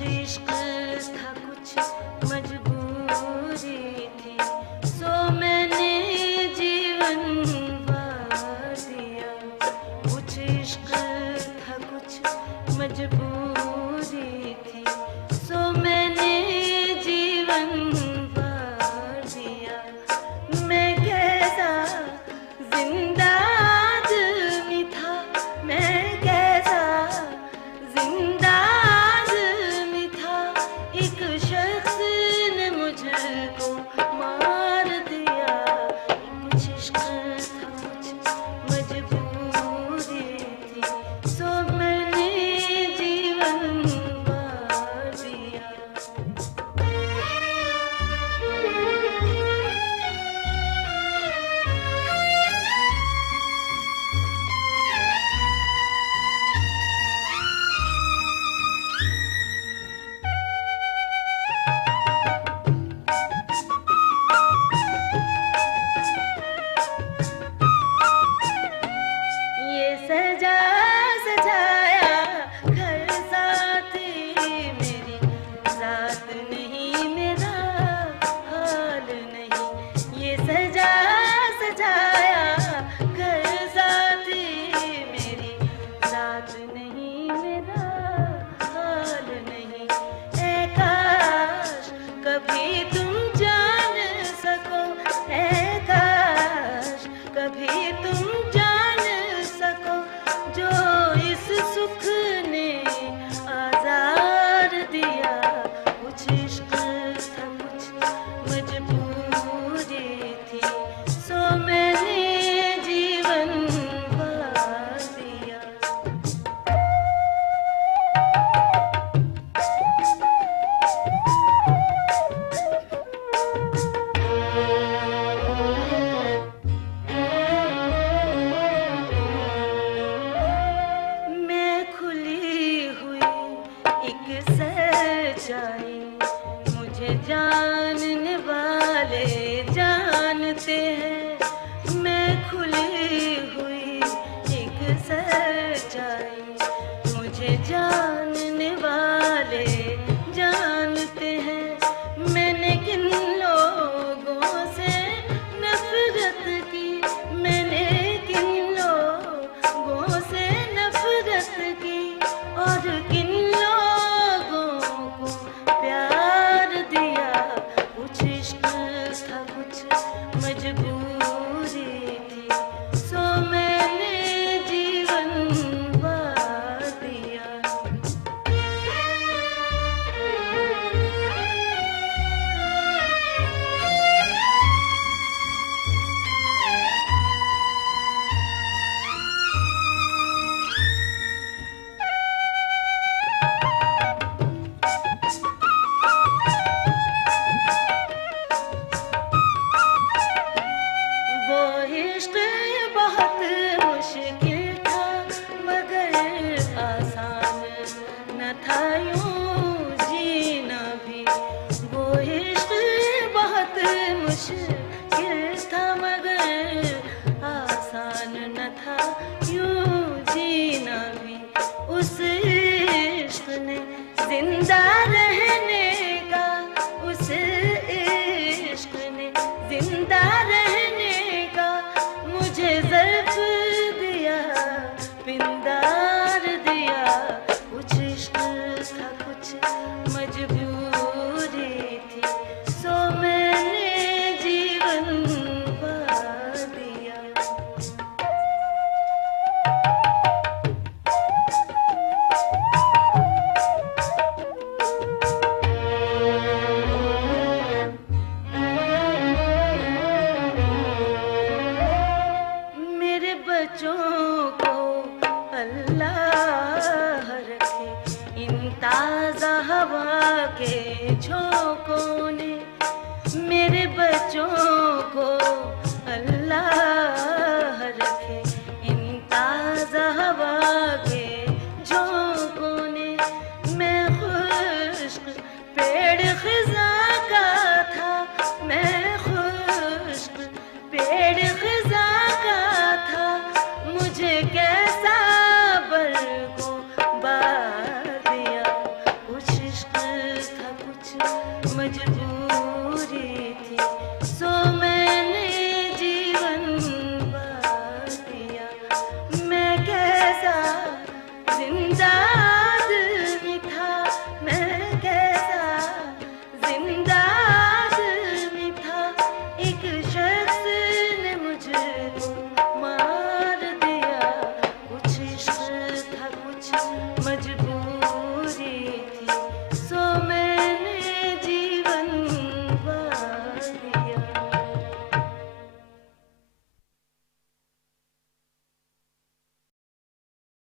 कुछ इश्क था, कुछ मजबूरी थी, सो मैंने जीवन वार दिया। कुछ इश्क था, कुछ मजबूरी थी, सो मैंने जीवन वार दिया। मैं कैसा जिंदा आदमी था, मैं कैसा जिंदा आदमी था, एक शख्स ने मुझको मार दिया। कुछ इश्क था, कुछ मजबूरी थी, सो मैंने जीवन वार दिया। ये सजा सजाया घर साथी मेरी रात नहीं, मेरा हाल नहीं। ये सजा सजाया घर साथी मेरी रात नहीं, मेरा हाल नहीं। ऐ काश कभी तुम जान सको, ऐ काश कभी तुम जान सको, जो इस सुख ने आजार दिया। कुछ इश्क था, कुछ मजबूरी थी, सो मैंने जीवन वार दिया। मैं खुली हुई एक सच्चाई, मुझे जानने वाले जानते हैं। मैं खुली हुई एक सच्चाई, मुझे जानने वाले जानते हैं। मैंने किन लोगों से नफरत की, मैंने किन लोगों से नफरत की, और किन लोगों को प्यार दिया। कुछ इश्क था, कुछ मजबूरी थी, सो मैंने जीवन वार दिया। वो इश्क बहुत मुश्किल था, मगर आसान न था यूं जीना भी। वो इश्क बहुत मुश्किल था, मगर आसान न था यूं जीना भी। उस इश्क ने जिंदा रहने का, उस इश्क ने जिंदा रहने का मुझे ज़र्फ़ दिया, पिंदार दिया। कुछ इश्क था, कुछ मजबूरी थी, सो मैंने जीवन वार दिया। मेरे बच्चों को अल्लाह रखे इन ताज़ा हवा के झोंकों ने। मेरे बच्चों को अल्लाह रखे इन ताज़ा हवा के झोंकों ने। मैं खुश्क पेड़ खिज़ां का था, मैं खुश्क पेड़ खिज़ां का था, मुझे कैसा बरगो बार दिया। कुछ इश्क यह कुछ